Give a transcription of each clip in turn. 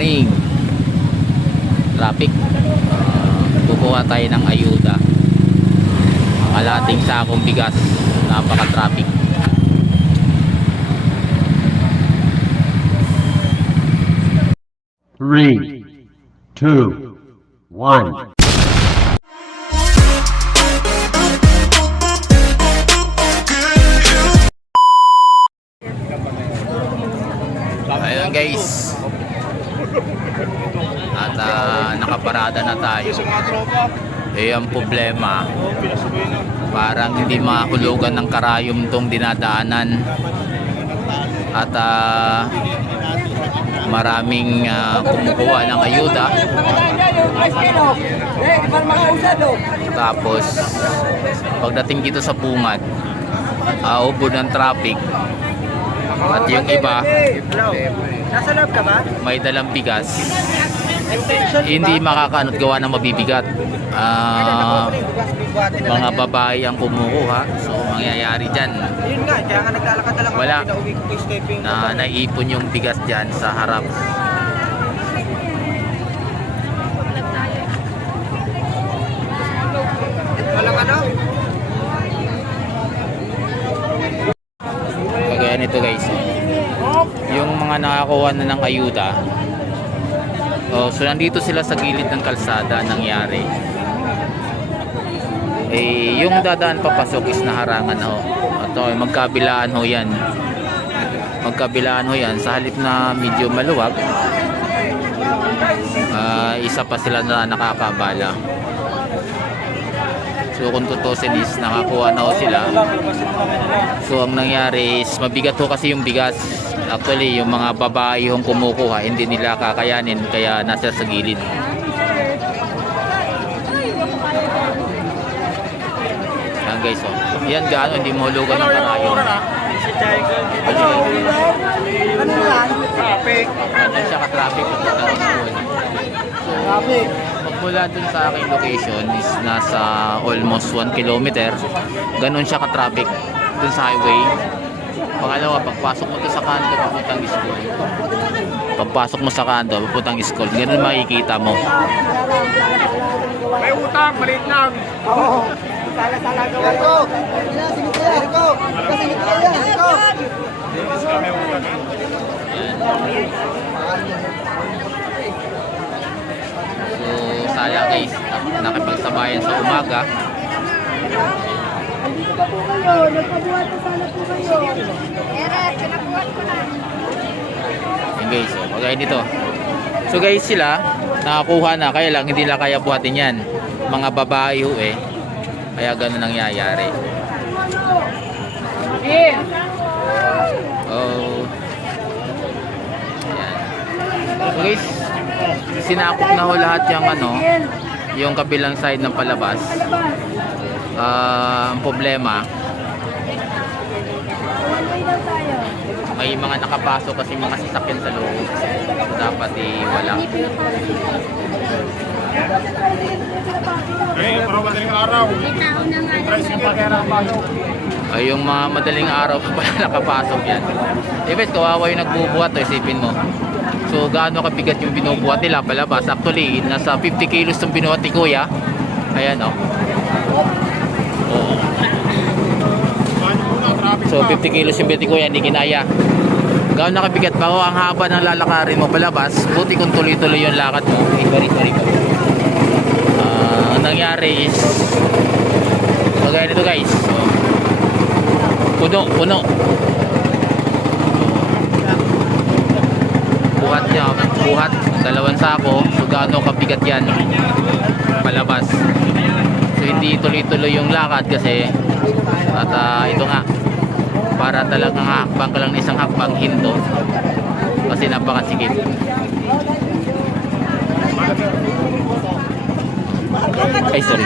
morning. Traffic. Kukuha tayo ng ayuda. Kalating sakong bigas. Napaka traffic Three, two, one. ayun guys at ah, nakaparada na tayo. Eh ang problema parang hindi mahulugan ng karayom tong dinadaanan. At ah, maraming ah, kumukuha ng ayuda. Tapos pagdating dito sa bungad aubo ng traffic. At yung iba Nasa loob ka ba? may dalang bigas. Hindi makakaanot gawa ng mabibigat. Na mga babae ang kumukuha. So mangyayari dyan. Yun nga, kaya nga naglalakad na lang Wala. na naipon yung bigas dyan sa harap Walang ano? kagaya nito guys yung mga nakakuha na ng ayuda. Oh, so nandito sila sa gilid ng kalsada nangyari. Eh yung dadaan papasok is naharangan ho oh, magkabilaan ho yan. Magkabilaan ho yan. Sa halip na medyo maluwag ah, isa pa sila na nakakabala. So kung tutusin is nakakuha na ho sila. So ang nangyari is mabigat ho kasi yung bigas. Actually, yung mga babae yung kumukuha, hindi nila kakayanin kaya nasa sa gilid. Yan guys, oh. Yan gaano hindi mahulugan ng karayo. Si Tiger. Ano? Ano yan? Traffic. Ganun siya ka-traffic school. Traffic. Magmula dun sa aking location is nasa almost 1 kilometer. Ganun siya ka-traffic dun sa highway. Pangalawa, pagpasok mo to sa kanto, papuntang school. Pagpasok mo sa kanto, papuntang school. Ganun makikita mo. May utang, maliit lang. Oo. Sala-sala gawa ko. Singit ko yan. Ko. Singit ko yan. Ko. So, sayang guys, nakipagsabayan sa umaga. Andito pa po kayo. Nagpabuhat na sana po kayo. Eret, pinabuhat ko na. Yan guys, oh, kagaya nito. So guys, sila, nakakuha na, kaya lang hindi nila kaya buhatin yan. Mga babae ho eh. Kaya ganun nangyayari. Oh. Yan. So guys, sinakop na ho lahat yung ano, yung kabilang side ng palabas. Ah, ang problema, may mga nakapasok kasi mga sasakyan sa loob. So dapat eh, wala. Ay, yung mga madaling araw pa pala nakapasok yan. Ibes, kawawa yung nagbubuhat, oh, isipin mo. So, gaano kabigat yung binubuhat nila palabas? Actually, nasa 50 kilos yung binuhat ni Kuya. Ayan, oh. So, 50 kilos yung binuhat ni Kuya, hindi kinaya. Gaano kabigat pa ang haba ng lalakarin mo palabas? Buti kung tuloy-tuloy yung lakad mo. Iba rin, iba rin. Ah, ang nangyari is, kagaya nito guys. Puno, puno. Buhat niya, buhat, dalawang sako. So gaano kabigat yan palabas. Hindi tuloy-tuloy yung lakad kasi at ah, ito nga para talagang hakbang ka lang ng isang hakbang hinto kasi napakasikip. Ay, sorry.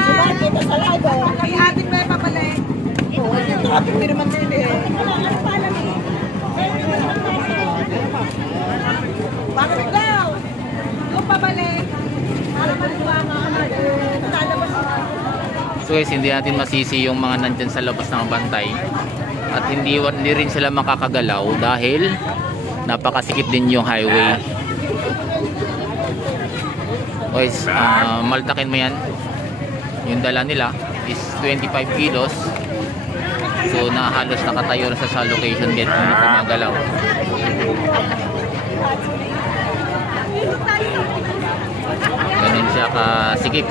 Kay atin may papalay. Traffic din naman din eh. Bakit daw? Yung pabalik. Para maliwa nga ka na. Lalabas ka. So guys, hindi natin masisi yung mga nandyan sa labas ng bantay. At hindi, hindi rin sila makakagalaw dahil napakasikip din yung highway. Guys, ah, maltakin mo yan. Yung dala nila is 25 kilos. So, na halos nakatayo na sa, location gate hindi gumagalaw. Siya kasikip.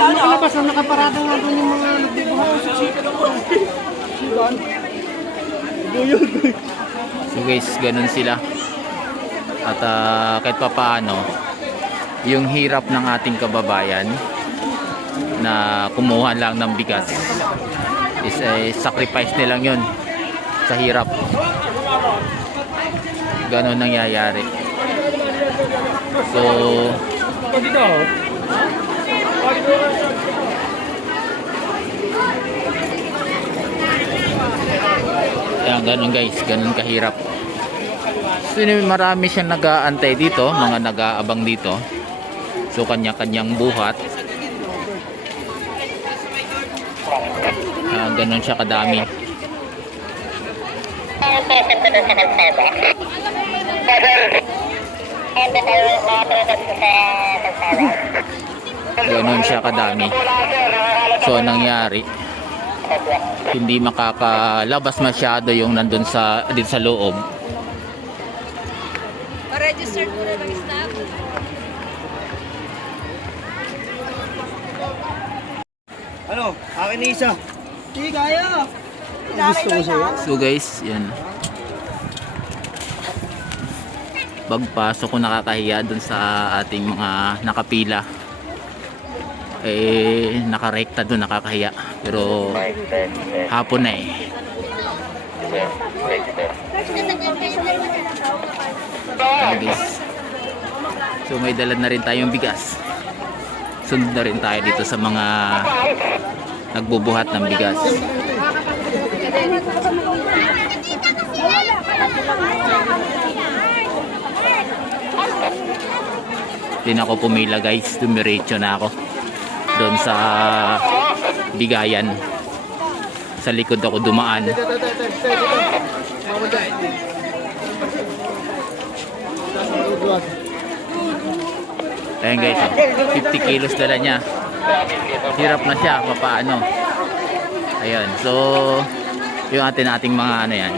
Nakalabas na nakaparada nga doon yung mga nagdibuhan sa sika na So guys, ganun sila. At ah, kahit pa paano, yung hirap ng ating kababayan na kumuha lang ng bigas is a sacrifice nilang yun sa hirap. Ganon nangyayari. So, Ayan, ganun guys, ganun kahirap. So, marami siyang nag-aantay dito, mga nag-aabang dito. So, kanya-kanyang buhat. Ah, ganun siya kadami. Ganun siya kadami. So, nangyari? hindi makakalabas masyado yung nandun sa dito sa loob. Pa-register muna ng staff. Ano? Akin na isa. Hindi kaya. Gusto ko sa'yo. So guys, yan. Pagpasok ko nakakahiya dun sa ating mga nakapila. Eh, nakarekta dun nakakahiya. Pero hapon na eh. Ayan, guys. So may dala na rin tayong bigas. Sunod na rin tayo dito sa mga nagbubuhat ng bigas. Na ako pumila guys. Dumiretso na ako. Doon sa bigayan. Sa likod ako dumaan. Ayan guys, oh. 50 kilos dala niya. Hirap na siya, papaano. Ayun, so yung atin ating mga ano yan.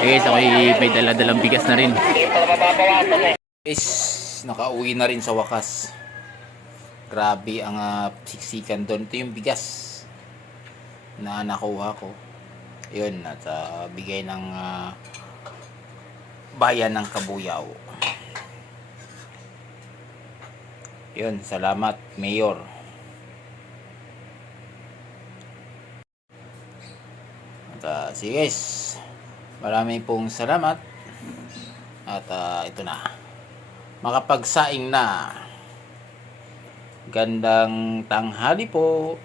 Ayan. So may, may dala-dalang bigas na rin. Guys, nakauwi na rin sa wakas. Grabe ang ah, siksikan doon. Ito yung bigas na nakuha ko. Yun, at ah, bigay ng ah, bayan ng Kabuyaw. Yun, salamat, Mayor. At ah, sige guys, maraming pong salamat. At ah, ito na, makapagsaing na. Gandang tanghali po.